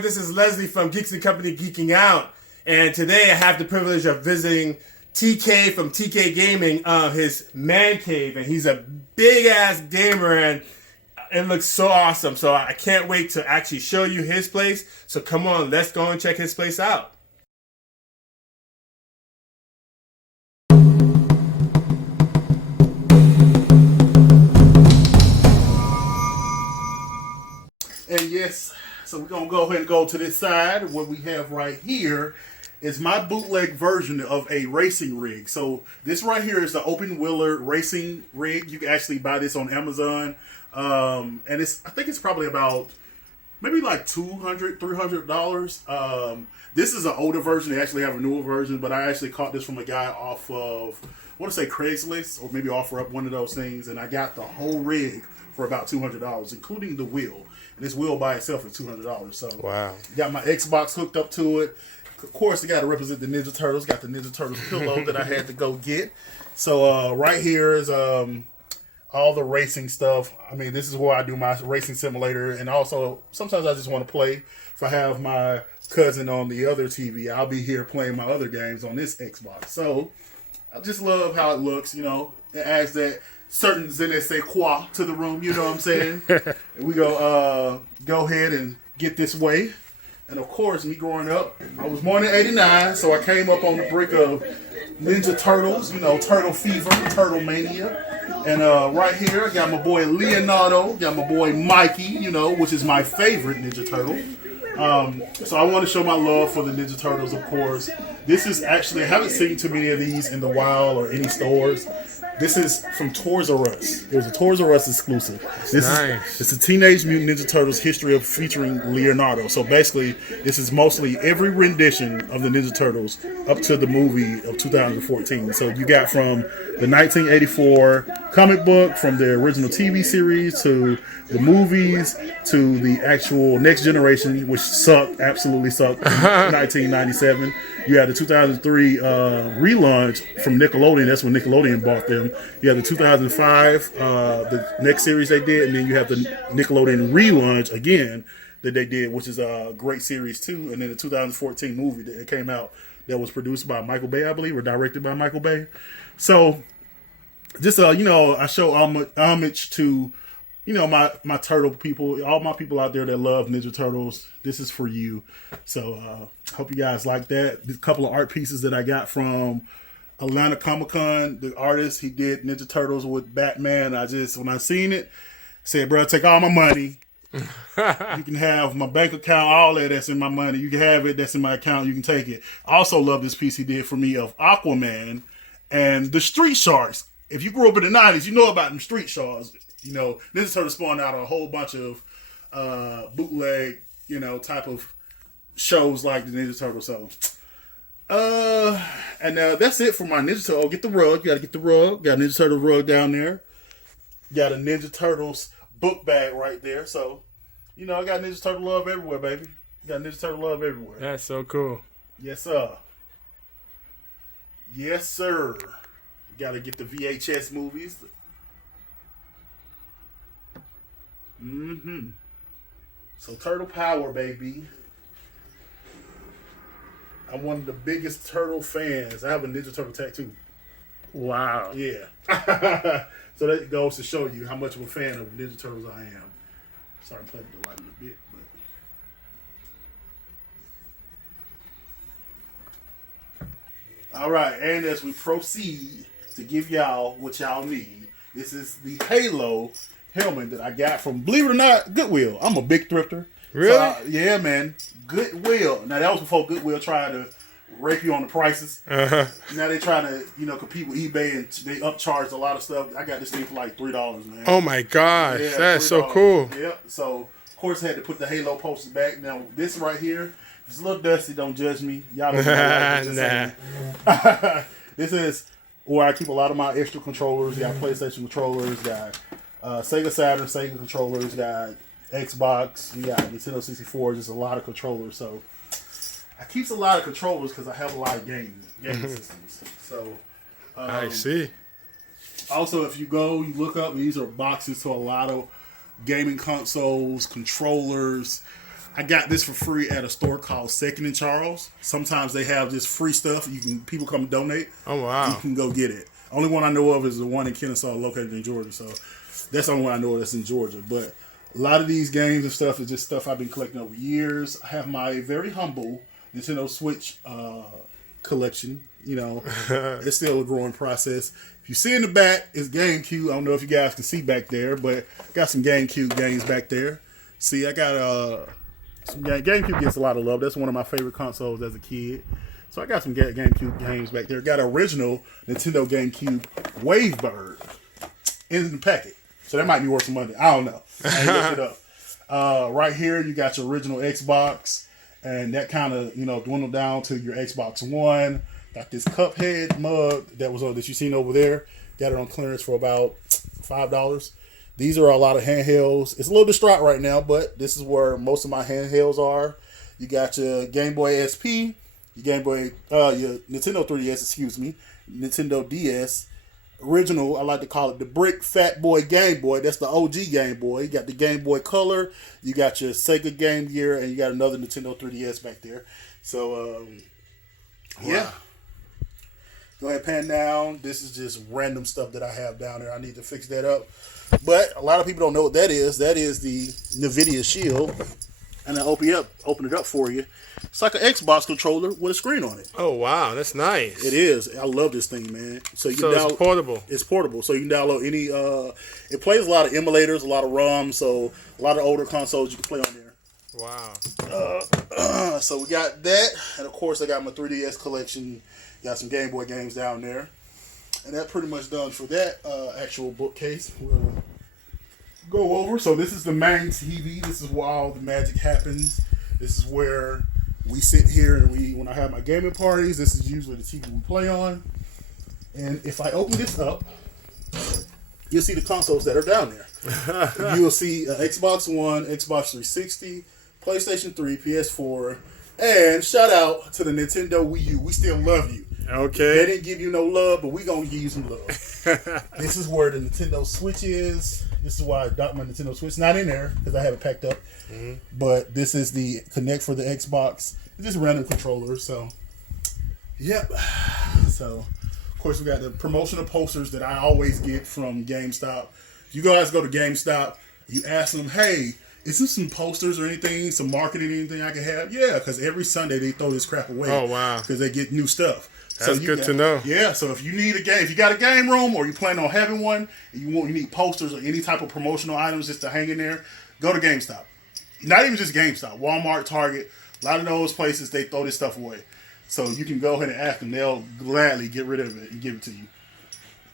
everyone. This is Leslie from Geeks and Company Geeking Out. And today I have the privilege of visiting TK from TK Gaming, his man cave. And he's a big-ass gamer, and it looks so awesome. So I can't wait to actually show you his place. So come on, let's go and check his place out. And yes, so we're going to go ahead and go to this side. What we have right here is my bootleg version of a racing rig. So this right here is the open wheeler racing rig. You can actually buy this on Amazon. And I think it's probably about maybe like $200, $300. This is an older version. They actually have a newer version, but I actually caught this from a guy off of, I want to say Craigslist, or maybe OfferUp, one of those things. And I got the whole rig for about $200, including the wheel. And this wheel by itself is $200. So wow. Got my Xbox hooked up to it. Of course, I got to represent the Ninja Turtles. Got the Ninja Turtles pillow that I had to go get. So right here is all the racing stuff. I mean, this is where I do my racing simulator. And also, sometimes I just want to play. If I have my cousin on the other TV, I'll be here playing my other games on this Xbox. So I just love how it looks. You know, it adds that certain je ne sais quoi to the room, you know what I'm saying? And we go ahead and get this way. And of course, me growing up, I was born in '89, so I came up on the brink of Ninja Turtles, you know, Turtle Fever, Turtle Mania. And right here, I got my boy Leonardo, got my boy Mikey, you know, which is my favorite Ninja Turtle. So I want to show my love for the Ninja Turtles, of course. This is actually, I haven't seen too many of these in the wild or any stores. This is from Toys R Us. It was a Toys R Us exclusive. This nice. It's a Teenage Mutant Ninja Turtles history of featuring Leonardo. So basically, this is mostly every rendition of the Ninja Turtles up to the movie of 2014. So you got from the 1984 comic book, from the original TV series, to the movies, to the actual Next Generation, which sucked, absolutely sucked, in 1997. You had the 2003 relaunch from Nickelodeon. That's when Nickelodeon bought them. You had the 2005, the next series they did, and then you have the Nickelodeon relaunch again that they did, which is a great series too. And then the 2014 movie that came out that was produced by Michael Bay, I believe, or directed by Michael Bay. So just, you know, I show homage to, you know, my turtle people, all my people out there that love Ninja Turtles. This is for you. So hope you guys like that. There's a couple of art pieces that I got from Atlanta Comic-Con. The artist, he did Ninja Turtles with Batman. When I seen it, said, bro, take all my money. You can have my bank account, all that's in my money. You can have it, that's in my account. You can take it. I also love this piece he did for me of Aquaman and the Street Sharks. If you grew up in the 90s, you know about them Street Sharks. You know, Ninja Turtles spawned out a whole bunch of bootleg, you know, type of shows like the Ninja Turtles. So, and that's it for my Ninja Turtle. Oh, get the rug. You gotta get the rug. Got a Ninja Turtle rug down there. Got a Ninja Turtles book bag right there. So, you know, I got Ninja Turtle love everywhere, baby. Got Ninja Turtle love everywhere. That's so cool. Yes, sir. Yes, sir. Got to get the VHS movies. So Turtle Power, baby. I'm one of the biggest Turtle fans. I have a Ninja Turtle tattoo. Wow. Yeah. So that goes to show you how much of a fan of Ninja Turtles I am. Sorry, I'm playing the light a bit, but. All right, and as we proceed to give y'all what y'all need, this is the Halo helmet that I got from, believe it or not, Goodwill. I'm a big thrifter. Really? So yeah, man. Goodwill. Now, that was before Goodwill tried to rape you on the prices. Uh-huh. Now they trying to, you know, compete with eBay, and they upcharged a lot of stuff. I got this thing for like $3, man. Oh my gosh, Yeah, that's so $3. cool. Yep. So of course I had to put the Halo posters back. Now this right here, it's a little dusty. Don't judge me. Y'all don't know. Nah. This is where I keep a lot of my extra controllers. Got PlayStation controllers. Got Sega Saturn, Sega controllers. Got Xbox. We got Nintendo 64. Just a lot of controllers. So I keep a lot of controllers because I have a lot of game systems. So I see. Also, if you go, you look up, these are boxes to a lot of gaming consoles, controllers, I got this for free at a store called Second and Charles. Sometimes they have this free stuff. People come donate. Oh wow! You can go get it. Only one I know of is the one in Kennesaw, located in Georgia. So that's the only one I know of that's in Georgia. But a lot of these games and stuff is just stuff I've been collecting over years. I have my very humble Nintendo Switch collection. It's still a growing process. If you see in the back, it's GameCube. I don't know if you guys can see back there, but got some GameCube games back there. See, I got some GameCube gets a lot of love. That's one of my favorite consoles as a kid. So I got some GameCube games back there. Got an original Nintendo GameCube Wavebird in the packet. So that might be worth some money. I don't know. I looked it up. Right here, you got your original Xbox. And that kind of, dwindled down to your Xbox One. Got this Cuphead mug that you seen over there. Got it on clearance for about $5. These are a lot of handhelds. It's a little distraught right now, but this is where most of my handhelds are. You got your Game Boy SP, your Nintendo 3DS, Nintendo DS. Original, I like to call it the Brick Fat Boy Game Boy. That's the OG Game Boy. You got the Game Boy Color. You got your Sega Game Gear, and you got another Nintendo 3DS back there. So, yeah. Go ahead, pan down. This is just random stuff that I have down there. I need to fix that up. But a lot of people don't know what that is. That is the NVIDIA Shield. And I open it up for you. It's like an Xbox controller with a screen on it. Oh, wow. That's nice. It is. I love this thing, man. So it's portable. It's portable. So you can download any... it plays a lot of emulators, a lot of ROMs. So a lot of older consoles you can play on there. Wow. So we got that. And, of course, I got my 3DS collection. Got some Game Boy games down there. And that pretty much done for that actual bookcase. We'll go over. So this is the main TV. This is where all the magic happens. This is where we sit here and when I have my gaming parties, this is usually the TV we play on. And if I open this up, you'll see the consoles that are down there. You'll see Xbox One, Xbox 360, PlayStation 3, PS4, and shout out to the Nintendo Wii U. We still love you. Okay. They didn't give you no love, but we gonna give you some love. This is where the Nintendo Switch is. This is why I docked my Nintendo Switch. It's not in there because I have it packed up. Mm-hmm. But this is the Connect for the Xbox. It's just random controllers. So, yep. So, of course, we got the promotional posters that I always get from GameStop. If you guys go to GameStop, you ask them, hey, is there some posters or anything, some marketing, anything I can have? Yeah, because every Sunday they throw this crap away. Oh, wow. Because they get new stuff. That's good to know. Yeah, so if you need a game, if you got a game room or you plan on having one, and you need posters or any type of promotional items just to hang in there, go to GameStop. Not even just GameStop, Walmart, Target, a lot of those places, they throw this stuff away. So you can go ahead and ask them. They'll gladly get rid of it and give it to you.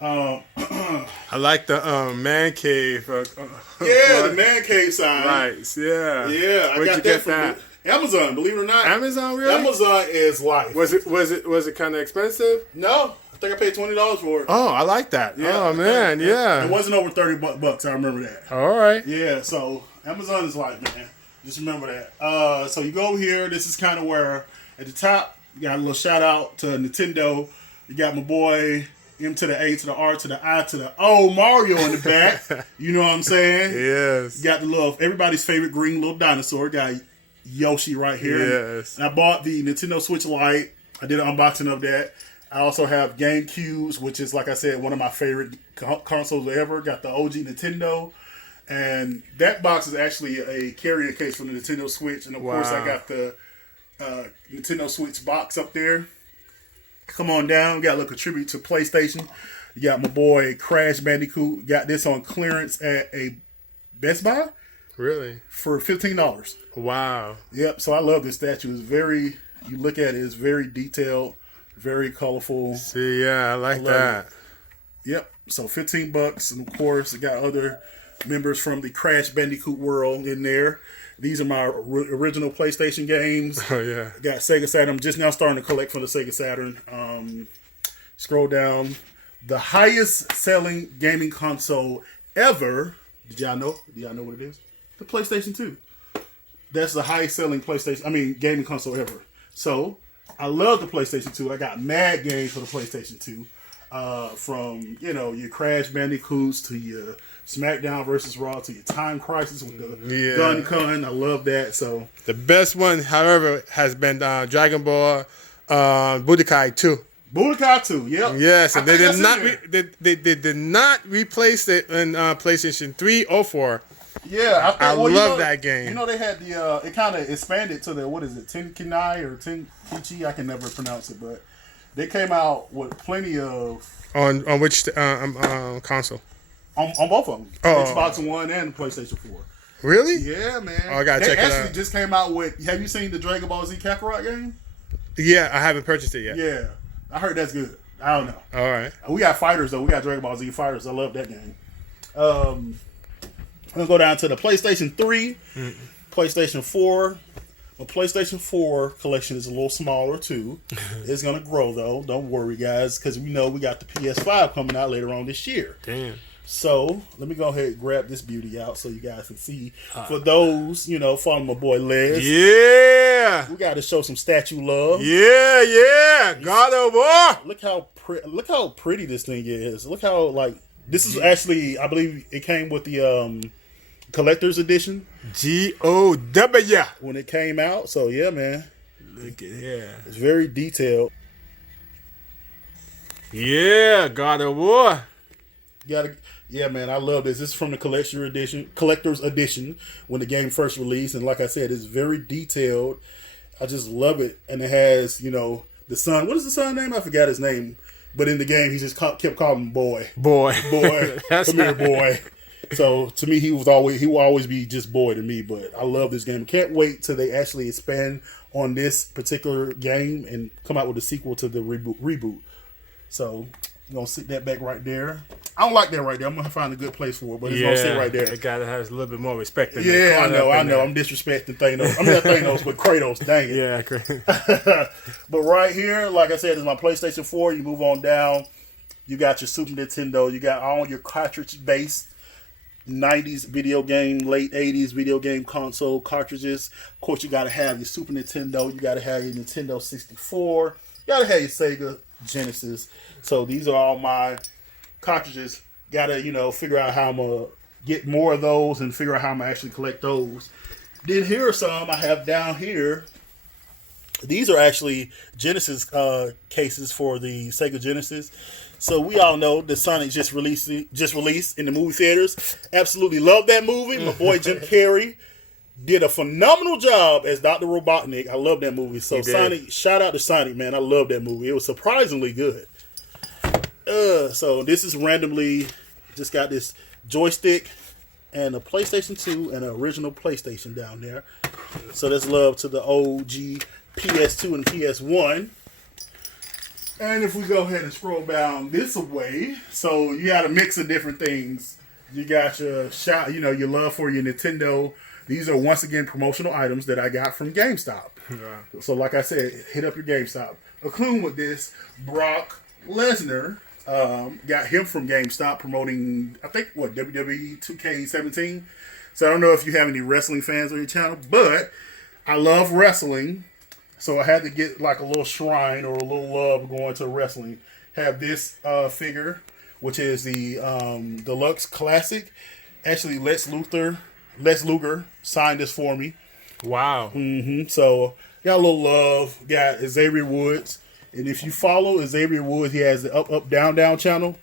I like the man cave. The man cave sign. Nice, yeah. Yeah, I got that from Amazon. Believe it or not, Amazon, really? Amazon is life. Was it kind of expensive? No, I think I paid $20 for it. Oh, I like that. Yeah, oh man, yeah. It wasn't over $30. I remember that. All right. Yeah, so Amazon is life, man. Just remember that. So you go here. This is kind of where at the top you got a little shout out to Nintendo. You got my boy M to the A to the R to the I to the O Mario in the back. You know what I'm saying? Yes. You got the little everybody's favorite green little dinosaur. Got Yoshi right here. Yes. And I bought the Nintendo Switch Lite. I did an unboxing of that. I also have GameCubes, which is, like I said, one of my favorite consoles ever. Got the OG Nintendo. And that box is actually a carrier case for the Nintendo Switch. And, of course, I got the Nintendo Switch box up there. Come on down. Got a little tribute to PlayStation. You got my boy Crash Bandicoot. Got this on clearance at a Best Buy. Really? For $15. Wow. Yep. So I love this statue. It's very, you look at it, it's very detailed, very colorful. See, yeah, I like that. Yep. So $15. And of course, I got other members from the Crash Bandicoot world in there. These are my original PlayStation games. Oh, yeah. Got Sega Saturn. I'm just now starting to collect for the Sega Saturn. Scroll down. The highest selling gaming console ever. Did y'all know? Do y'all know what it is? The PlayStation 2. That's the highest selling gaming console ever. So, I love the PlayStation 2. I got mad games for the PlayStation 2. From your Crash Bandicoots to your SmackDown versus Raw to your Time Crisis with the gun con. I love that. So the best one, however, has been Dragon Ball Budokai 2. Budokai 2, yep. Yes, and they did not replace it in PlayStation 3 or 4. Yeah, I love that game. They had the it kind of expanded to the, what is it, Tenkinai or Tenkichi? I can never pronounce it, but they came out with plenty of on which console? On both of them, Xbox One and PlayStation 4. Really? Yeah, man. Oh, I gotta check it out. They actually just came out with. Have you seen the Dragon Ball Z Kakarot game? Yeah, I haven't purchased it yet. Yeah, I heard that's good. I don't know. All right. We got fighters though. We got Dragon Ball Z fighters. I love that game. I'm gonna go down to the PlayStation 3, PlayStation 4. My PlayStation 4 collection is a little smaller too. It's gonna grow though. Don't worry, guys, because we know we got the PS5 coming out later on this year. Damn. So let me go ahead and grab this beauty out so you guys can see. For those, following my boy Les. Yeah. We got to show some statue love. Yeah. God of War. Look how pretty this thing is. Look how this is actually, I believe it came with the collector's edition. GOW. When it came out. So yeah, man. Look at here. It's very detailed. Yeah, God of War. Yeah, man, I love this. This is from the collector's edition when the game first released, and like I said, it's very detailed. I just love it, and it has the son. What is the son's name? I forgot his name, but in the game he just kept calling him boy. Come here, boy. So to me, he will always be just boy to me. But I love this game. Can't wait till they actually expand on this particular game and come out with a sequel to the reboot. So I'm gonna sit that back right there. I don't like that right there. I'm gonna find a good place for it, but it's gonna sit right there. It gotta have a little bit more respect than that. I know. I'm disrespecting Thanos. Not Thanos, but Kratos. Dang it. Yeah. But right here, like I said, is my PlayStation 4. You move on down. You got your Super Nintendo. You got all your cartridge-based 90s video game, late 80s video game console cartridges. Of course, you gotta have your Super Nintendo. You gotta have your Nintendo 64. You gotta have your Sega Genesis. So these are all my cartridges. Gotta figure out how I'm gonna get more of those and figure out how I'm gonna actually collect those. Then here are some I have down here. These are actually Genesis cases for the Sega Genesis. So we all know that Sonic just released in the movie theaters. Absolutely love that movie. My boy Jim Carrey did a phenomenal job as Dr. Robotnik. I love that movie. So Sonic, shout out to Sonic, man. I love that movie. It was surprisingly good. So this is randomly just got this joystick and a PlayStation 2 and an original PlayStation down there. So that's love to the OG PS2 and PS1. And if we go ahead and scroll down this way, so you got a mix of different things. You got your your love for your Nintendo. These are once again promotional items that I got from GameStop. Yeah. So like I said, hit up your GameStop. Including with this, Brock Lesnar. Got him from GameStop promoting, I think, WWE 2K17. So I don't know if you have any wrestling fans on your channel, but I love wrestling. So I had to get like a little shrine or a little love going to wrestling. Have this figure, which is the Deluxe Classic. Actually, Lex Luger signed this for me. Wow. So got a little love. Got Xavier Woods. And if you follow Xavier Woods, he has the up, down, down channel.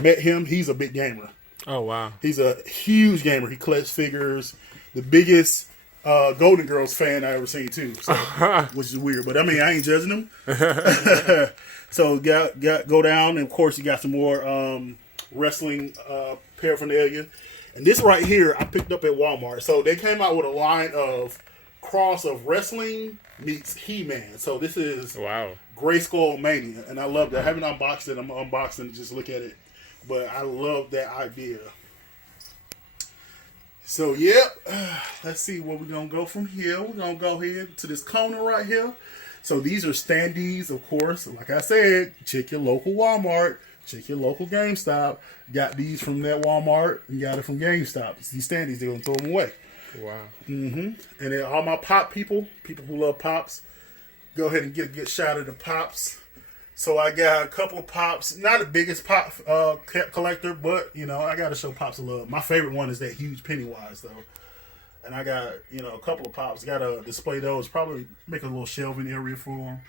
Met him. He's a big gamer. Oh, wow. He's a huge gamer. He collects figures. The biggest Golden Girls fan I ever seen, too. So, which is weird. But, I mean, I ain't judging him. So, go down. And, of course, you got some more wrestling paraphernalia. And this right here, I picked up at Walmart. So, they came out with a line of cross of wrestling meets He-Man. So, this is... Wow. Grayskull Mania, and I love that. I haven't unboxed it. I'm unboxing to just look at it, but I love that idea. So, let's see where we're going to go from here. We're going to go here to this corner right here. So, these are standees, of course. Like I said, check your local Walmart. Check your local GameStop. Got these from that Walmart and got it from GameStop. These standees, they're going to throw them away. Wow. And then all my pop people who love pops, go ahead and get a good shot of the pops. So I got a couple of Pops. Not the biggest Pop collector, but, you know, I got to show Pops a love. My favorite one is that huge Pennywise, though. And I got, you know, a couple of Pops. Got to display those. Probably make a little shelving area for them.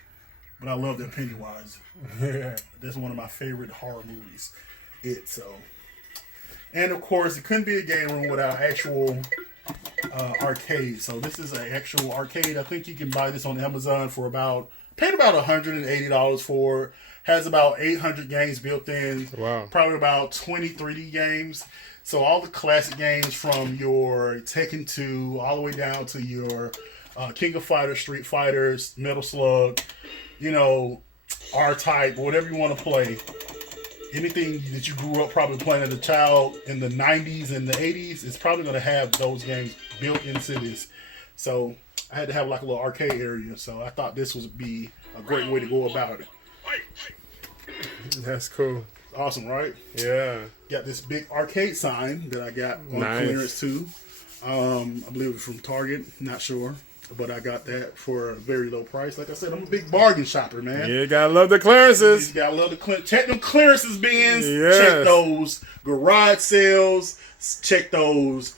But I love that Pennywise. Yeah. That's one of my favorite horror movies. And, of course, it couldn't be a game room without actual arcade. So this is an actual arcade. I think you can buy this on Amazon for paid about $180 for it. Has about 800 games built in. Wow. Probably about 20 3D games. So all the classic games from your Tekken 2 all the way down to your King of Fighters, Street Fighters, Metal Slug, you know, R-Type, whatever you want to play. Anything that you grew up probably playing as a child in the 90s and the 80s is probably going to have those games built into this. So I had to have like a little arcade area. So I thought this would be a great way to go about it. That's cool. Awesome, right? Yeah. Got this big arcade sign that I got on Nice. clearance too. I believe it's from Target. Not sure. But I got that for a very low price. Like I said, I'm a big bargain shopper, man. You gotta love the clearances. You gotta love the check them clearances bins. Yes. Check those garage sales. Check those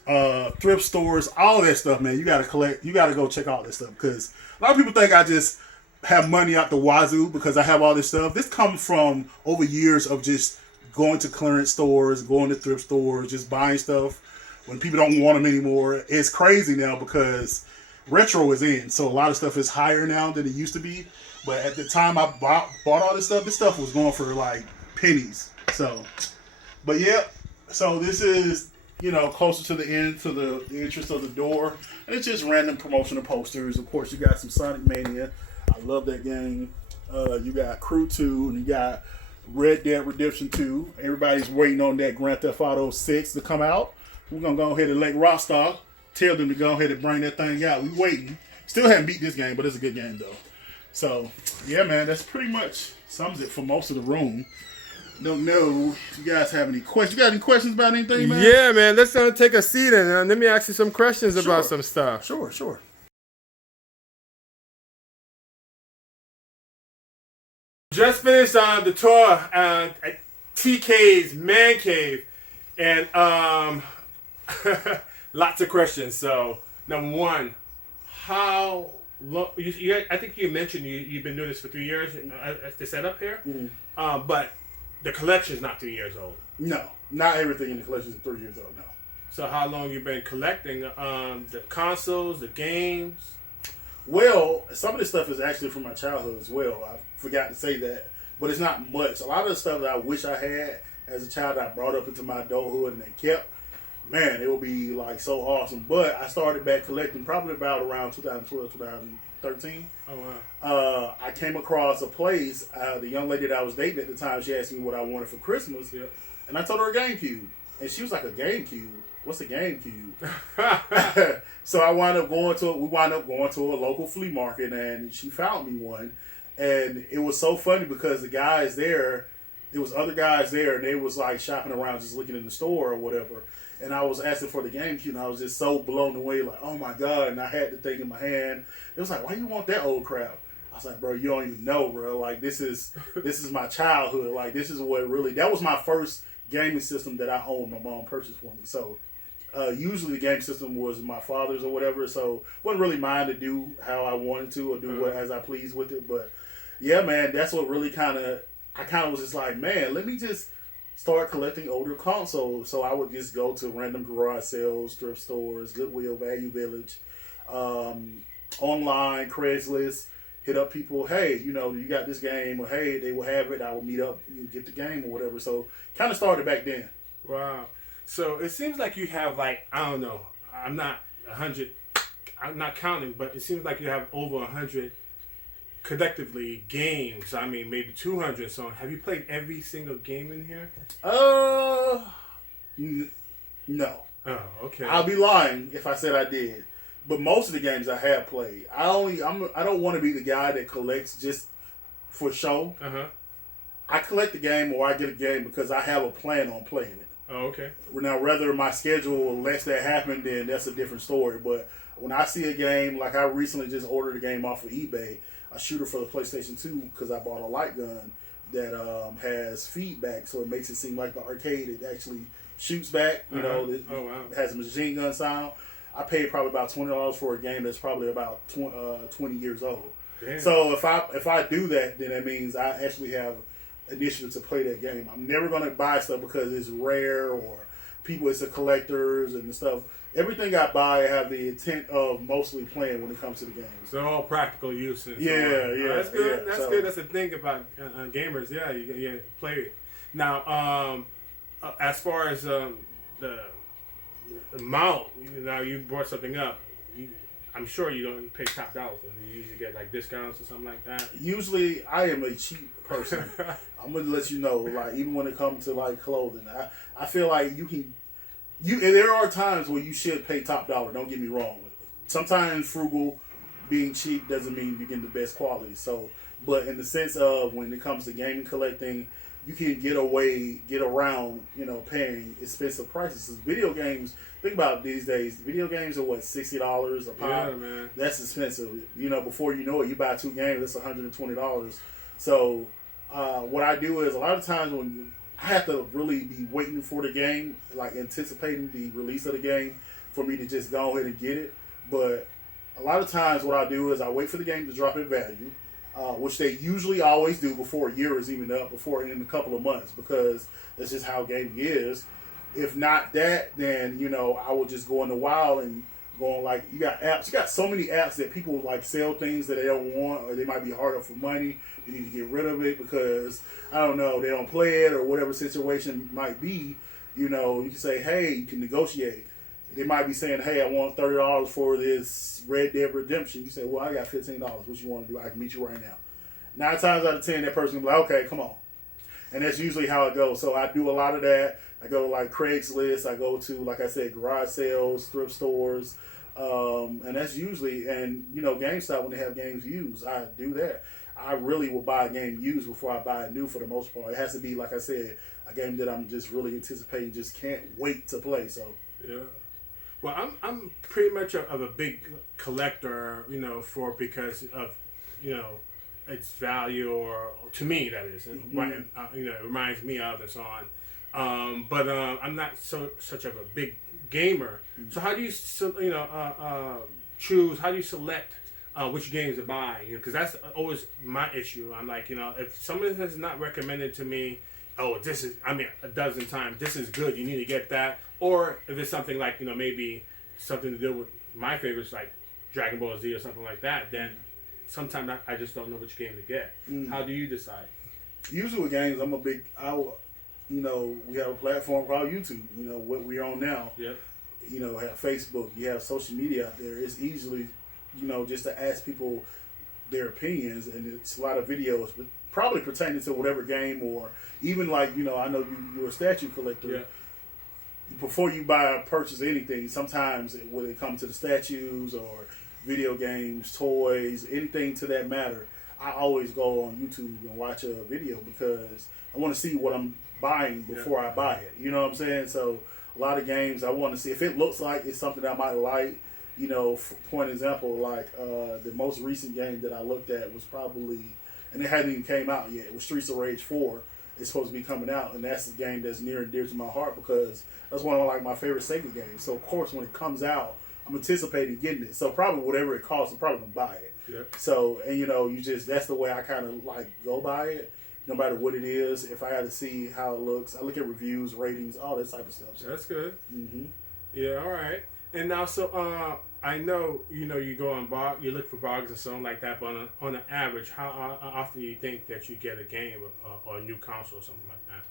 thrift stores. All that stuff, man. You gotta collect. You gotta go check all that stuff because a lot of people think I just have money out the wazoo because I have all this stuff. This comes from over years of just going to clearance stores, going to thrift stores, just buying stuff when people don't want them anymore. It's crazy now because retro is in, so a lot of stuff is higher now than it used to be. But at the time I bought all this stuff was going for like pennies. So, but yeah, so this is, you know, closer to the end, to the entrance of the door, and it's just random promotional posters. Of course, you got some Sonic Mania. I love that game. You got Crew 2, and you got Red Dead Redemption 2. Everybody's waiting on that Grand Theft Auto 6 to come out. We're gonna go ahead and Lake Rockstar. Tell them to go ahead and bring that thing out. We waiting. Still haven't beat this game, but it's a good game though. So yeah, man, that's pretty much sums it for most of the room. Don't know if you guys have any questions. You got any questions about anything, man? Yeah, man. Let's take a seat and let me ask you some questions about some stuff. Sure. Just finished the tour at TK's Man Cave, and lots of questions. So, number one, how long? I think you mentioned you've been doing this for 3 years at the setup here, but the collection is not 3 years old. No, not everything in the collection is 3 years old. No. So, how long you been collecting the consoles, the games? Well, some of this stuff is actually from my childhood as well. I forgot to say that, but it's not much. A lot of the stuff that I wish I had as a child, I brought up into my adulthood and they kept. Man, it will be like so awesome. But I started back collecting probably about around 2012, 2013. Oh wow! I came across a place. The young lady that I was dating at the time, she asked me what I wanted for Christmas, and I told her a GameCube, and she was like, "A GameCube? What's a GameCube?" So we wound up going to a local flea market, and she found me one, and it was so funny because the guys there, there was other guys there, and they was like shopping around, just looking in the store or whatever. And I was asking for the GameCube, and I was just so blown away, like, oh my God. And I had the thing in my hand. It was like, why do you want that old crap? I was like, bro, you don't even know, bro. Like, this is my childhood. Like, this is what really, that was my first gaming system that I owned. My mom purchased for me. So, usually the game system was my father's or whatever. So, wasn't really mine to do how I wanted to or do what as I pleased with it. But, yeah, man, that's what really I kind of was just like, man, let me just start collecting older consoles. So I would just go to random garage sales, thrift stores, Goodwill, Value Village, online, Craigslist, hit up people, hey, you know, you got this game, or hey, they will have it, I will meet up and get the game or whatever. So kind of started back then. Wow. So it seems like you have like, I don't know, I'm not counting, but it seems like you have over 100 collectively games. I mean, maybe 200. So have you played every single game in here? No. Oh, okay. I'll be lying if I said I did. But most of the games I have played. I don't want to be the guy that collects just for show. I collect the game or I get a game because I have a plan on playing it. Oh, okay. Now, whether my schedule lets that happen, then that's a different story. But when I see a game, like I recently just ordered a game off of eBay, a shooter for the PlayStation 2 because I bought a light gun that has feedback, so it makes it seem like the arcade. It actually shoots back. You know, it has a machine gun sound. I paid probably about $20 for a game that's probably about 20 years old. Damn. So if I do that, then that means I actually have initiative to play that game. I'm never going to buy stuff because it's rare or people, it's a collectors and stuff. Everything I buy, I have the intent of mostly playing when it comes to the game. So all practical use. And yeah, yeah. That's good. Yeah, that's good. That's the thing about gamers. Yeah, you play it. Now, as far as the amount, now you brought something up. I'm sure you don't pay top dollar for it. You usually get like discounts or something like that. Usually, I am a cheap person. I'm gonna let you know, like even when it comes to like clothing, I feel like there are times where you should pay top dollar. Don't get me wrong. Sometimes frugal, being cheap doesn't mean you're getting the best quality. So, but in the sense of when it comes to gaming collecting, you can get around, paying expensive prices. Video games, think about it these days. Video games are what, $60 a pop? Yeah, man. That's expensive. Before you know it, you buy 2 games, that's $120. So, what I do is a lot of times when I have to really be waiting for the game, like anticipating the release of the game for me to just go ahead and get it. But a lot of times what I do is I wait for the game to drop in value, which they usually always do before a year is even up, before in a couple of months, because that's just how gaming is. If not that, then, I will just go in the wild and go on, like, you got apps. You got so many apps that people, like, sell things that they don't want, or they might be hard up for money. You need to get rid of it because, I don't know, they don't play it or whatever situation might be. You can say, hey, you can negotiate. They might be saying, hey, I want $30 for this Red Dead Redemption. You say, well, I got $15. What you want to do? I can meet you right now. 9 times out of 10, that person will be like, okay, come on. And that's usually how it goes. So I do a lot of that. I go to like Craigslist. I go to, like I said, garage sales, thrift stores. And that's usually, and GameStop, when they have games used, I do that. I really will buy a game used before I buy it new for the most part. It has to be, like I said, a game that I'm just really anticipating, just can't wait to play. So yeah. Well, I'm pretty much of a big collector, because of, its value, or to me that is, it reminds me of and so on. But I'm not such of a big gamer. Mm-hmm. So how do you choose? How do you select which games to buy? Because that's always my issue. I'm like, if someone has not recommended to me, oh, this is, a dozen times, this is good, you need to get that. Or if it's something like, maybe something to do with my favorites, like Dragon Ball Z or something like that, then sometimes I just don't know which game to get. Mm. How do you decide? Usually with games, we have a platform called YouTube, what we're on now. Yeah. Have Facebook, you have social media out there. It's easily, just to ask people their opinions, and it's a lot of videos, but probably pertaining to whatever game, or even like, I know you're a statue collector. Yeah. Before you buy or purchase anything, sometimes when it comes to the statues or video games, toys, anything to that matter, I always go on YouTube and watch a video because I want to see what I'm buying before I buy it. You know what I'm saying? So a lot of games I want to see if it looks like it's something I might like. Point example, like the most recent game that I looked at was probably, and it hadn't even came out yet, it was Streets of Rage 4. It's supposed to be coming out, and that's a game that's near and dear to my heart because that's one of my favorite Sega games. So of course, when it comes out, I'm anticipating getting it. So probably whatever it costs, I'm probably gonna buy it. Yeah. So, and that's the way I kind of like go buy it, no matter what it is. If I had to see how it looks, I look at reviews, ratings, all that type of stuff. So. That's good. Mm-hmm. Yeah. All right. And now, so I know you go on you look for blogs and so on like that. But on an average, how often do you think that you get a game or a new console or something like that?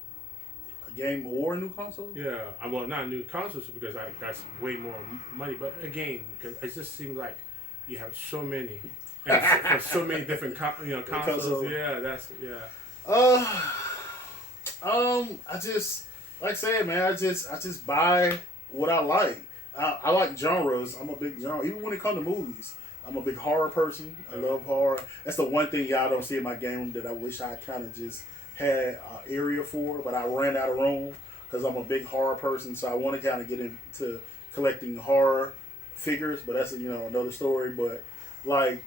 A game or a new console? Yeah. Well, not new consoles because that's way more money, but a game because it just seems like you have so many, and so many different consoles. Yeah. That's I just like I said, man. I just buy what I like. I like genres. I'm a big genre. Even when it comes to movies, I'm a big horror person. I love horror. That's the one thing y'all don't see in my game room that I wish I kind of just had an area for, but I ran out of room because I'm a big horror person. So I want to kind of get into collecting horror figures, but that's another story. But like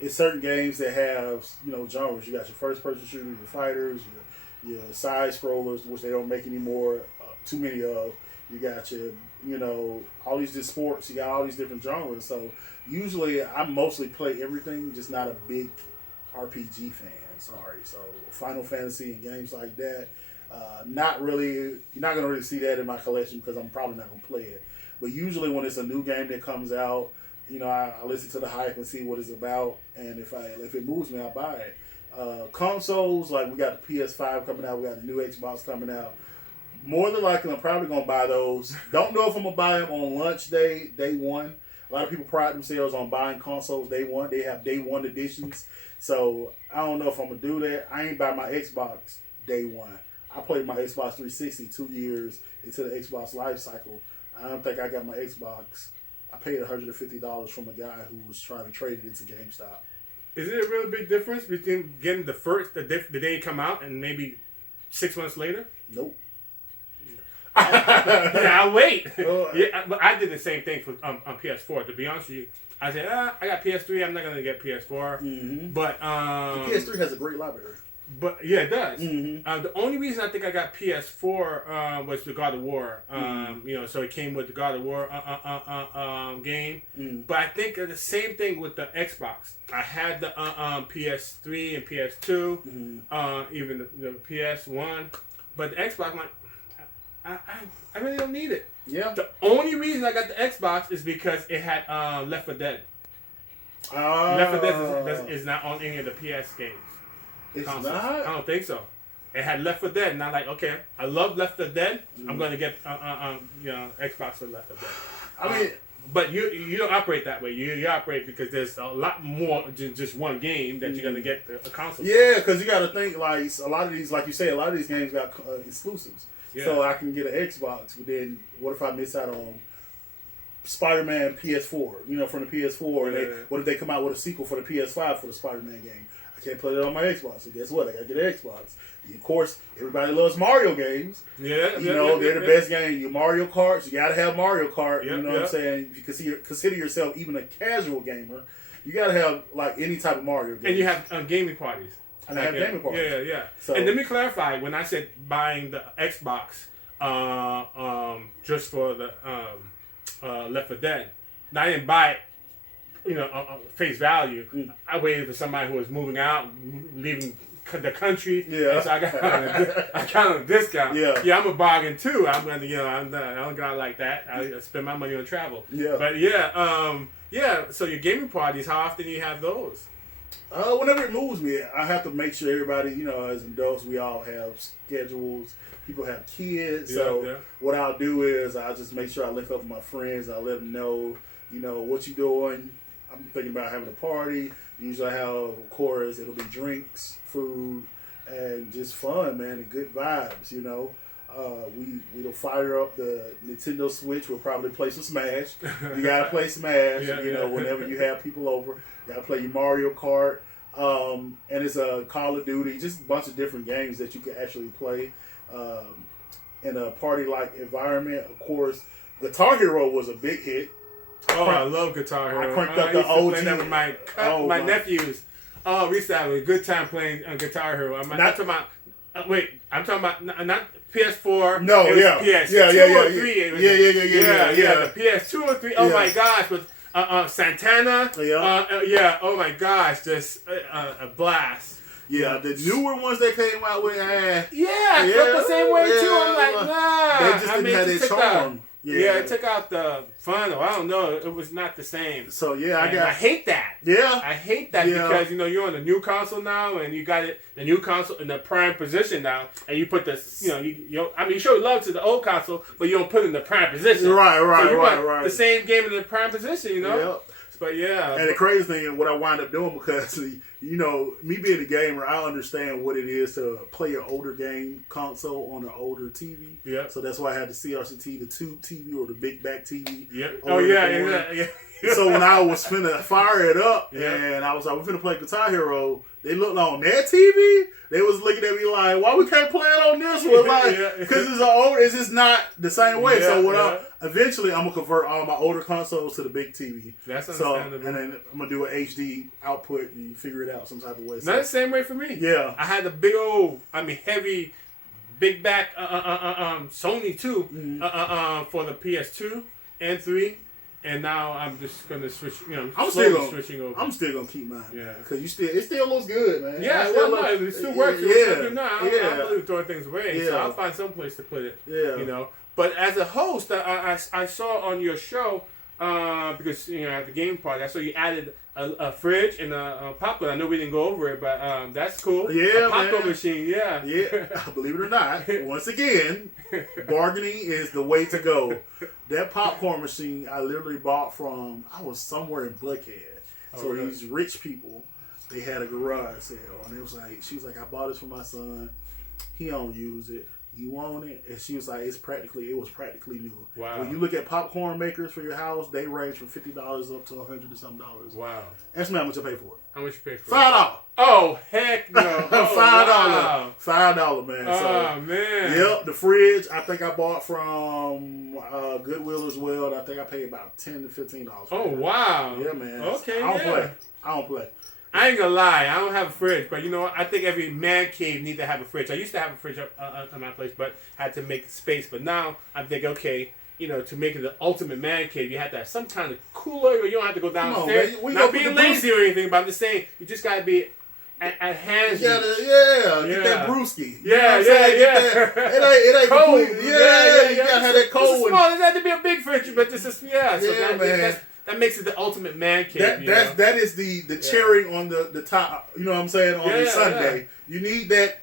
it's certain games that have, genres. You got your first-person shooter, your fighters, your side scrollers, which they don't make anymore, too many of. You got all these different sports. You got all these different genres. So usually I mostly play everything, just not a big RPG fan. Sorry. So Final Fantasy and games like that, not really. You're not gonna really see that in my collection because I'm probably not gonna play it. But usually when it's a new game that comes out, I listen to the hype and see what it's about, and if it moves me, I'll buy it. Consoles, like we got the PS5 coming out, we got the new Xbox coming out. More than likely, I'm probably gonna buy those. Don't know if I'm gonna buy them on launch day one. A lot of people pride themselves on buying consoles day one. They have day one editions, so I don't know if I'm gonna do that. I ain't buy my Xbox day one. I played my Xbox 360 2 years into the Xbox life cycle. I don't think I got my Xbox. I paid $150 from a guy who was trying to trade it into GameStop. Is it a real big difference between getting the day it come out and maybe 6 months later? Nope. Yeah, I'll wait. But I did the same thing for on PS4. To be honest with you, I said, I got PS3. I'm not gonna get PS4. Mm-hmm. But the PS3 has a great library. But yeah, it does. Mm-hmm. The only reason I think I got PS4 was the God of War. So it came with the God of War game. Mm-hmm. But I think the same thing with the Xbox. I had the PS3 and PS2, even the PS1. But the Xbox, I'm like, I really don't need it. Yeah. The only reason I got the Xbox is because it had Left 4 Dead. Left 4 Dead is not on any of the PS games. It's consoles. not? I don't think so. It had Left 4 Dead, and I'm like, okay, I love Left 4 Dead. I'm going to get Xbox for Left 4 Dead. I mean, but you don't operate that way. You operate because there's a lot more than just one game that you're going to get a console. Yeah, because you got to think, like, a lot of these, like you say, a lot of these games got exclusives. Yeah. So I can get an Xbox, but then what if I miss out on Spider-Man PS4, from the PS4, and what if they come out with a sequel for the PS5 for the Spider-Man game? I can't play it on my Xbox, so guess what? I gotta get an Xbox. Of course, everybody loves Mario games. Yeah, they're the best game. Your Mario Karts, you gotta have Mario Kart. You know what I'm saying? If you consider yourself even a casual gamer, you gotta have like any type of Mario game. And you have gaming parties. And I have gaming parties. Yeah. So, and let me clarify, when I said buying the Xbox just for the Left 4 Dead, now I didn't buy it, face value. I waited for somebody who was moving out, leaving the country. Yeah. And so I got on a discount. Yeah. I'm a bargain too. I'm gonna, I don't got like that. I spend my money on travel. Yeah. But So your gaming parties, how often do you have those? Whenever it moves me, I have to make sure everybody, as adults, we all have schedules. People have kids, what I'll do is I'll just make sure I link up with my friends. I'll let them know, what you doing. I'm thinking about having a party. Usually I have, of course, it'll be drinks, food, and just fun, man, and good vibes, We'll fire up the Nintendo Switch. We'll probably play some Smash. You gotta play Smash, whenever you have people over. You gotta play your Mario Kart. And it's a Call of Duty, just a bunch of different games that you can actually play in a party-like environment. Of course, Guitar Hero was a big hit. Oh, I love Guitar Hero. I cranked up the OG. Play that with my nephews. Oh, we used to have a good time playing Guitar Hero. I'm talking about. I'm talking about not PS4. No, it was PS2 or 3. Yeah. The PS2 or 3. Oh my gosh, with Santana. Oh my gosh, just a blast. Yeah, the newer ones they came out with. I felt the same way too. I'm like, nah. They just didn't have their charm. Yeah, it took out the fun. I don't know. It was not the same. So I hate that. Yeah, I hate that because you're on the new console now, and you got the new console in the prime position now, and you put the you show love to the old console, but you don't put it in the prime position. Right. The same game in the prime position, Yeah. But yeah. And the crazy thing is what I wind up doing because, me being a gamer, I understand what it is to play an older game console on an older TV. Yeah. So that's why I had the CRT, the tube TV or the big back TV. Yeah. Oh, yeah. So when I was finna fire it up and I was like, we're finna play Guitar Hero, they looked on their TV. They was looking at me like, why we can't play it on this one? Like, because it's just not the same way. So eventually I'm gonna convert all my older consoles to the big TV. That's understandable. And then I'm gonna do an HD output and figure it out some type of way. Not the same way for me. Yeah. I had the big old, heavy, big back Sony too for the PS2 and 3. And now I'm just gonna switch. I'm switching over. I'm still gonna keep mine. Yeah, because it still looks good, man. Yeah, it still works. I'm not really throwing things away. So I'll find some place to put it. Yeah, But as a host, I saw on your show because at the game party, I saw you added a fridge and a popcorn. I know we didn't go over it, but that's cool. Yeah, a popcorn machine. Yeah. Believe it or not, once again, bargaining is the way to go. That popcorn machine I literally bought from, I was somewhere in Buckhead. So these rich people, they had a garage sale, and she was like, I bought this for my son. He don't use it. You want it? And she was like, it was practically new. Wow. When you look at popcorn makers for your house, they range from $50 up to $100 and some dollars. Wow. Ask me how much I pay for it. How much you pay for $5. Oh, heck no. Oh, $5. wow. $5, man. Oh, man. Yep, the fridge, I think I bought from Goodwill as well. And I think I paid about $10 to $15. Oh, wow. Yeah, man. Okay, I don't play. I ain't gonna lie, I don't have a fridge, but you know what? I think every man cave needs to have a fridge. I used to have a fridge at my place, but I had to make space. But now I'm thinking, okay, to make it the ultimate man cave, you have to have some kind of cooler, or you don't have to go downstairs. Not being lazy or anything, but I'm just saying, you just gotta be at hands. Get that brewski. Yeah. It ain't cold. Complete. Yeah, you gotta have that cold one. Small. It had to be a big fridge, but this is So man. That makes it the ultimite man cave. That is the cherry on the top. You know what I'm saying? On the Sunday, you need that.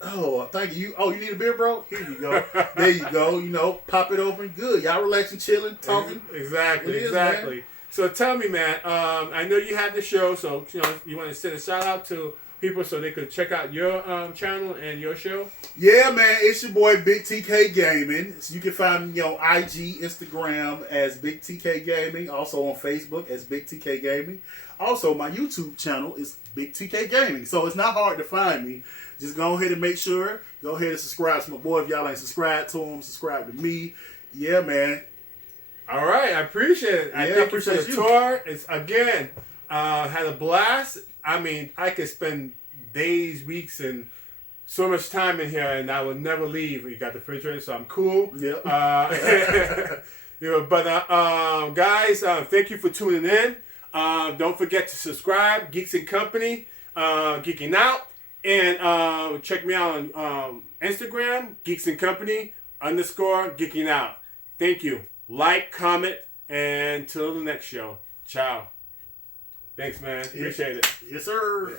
Oh, thank you. Oh, you need a beer, bro? Here you go. There you go. Pop it open. Good. Y'all relaxing, chilling, talking. Exactly. Man. So tell me, man. I know you have the show, so you want to send a shout out to people so they could check out your channel and your show? Yeah, man. It's your boy Big TK Gaming. So you can find me on IG, Instagram as Big TK Gaming. Also on Facebook as Big TK Gaming. Also, my YouTube channel is Big TK Gaming. So it's not hard to find me. Just go ahead and make sure. Go ahead and subscribe to my boy. If y'all ain't subscribed to him, subscribe to me. Yeah, man. All right. I appreciate it. I thank you for the tour. It's, again, had a blast. I could spend days, weeks, and so much time in here, and I would never leave. You got the refrigerator, so I'm cool. Yep. Guys, thank you for tuning in. Don't forget to subscribe. Geeks and Company, Geeking Out, and check me out on Instagram, Geeks and Company _Geeking Out. Thank you. Like, comment, and till the next show. Ciao. Thanks, man. Appreciate it. Yes, sir. Yeah.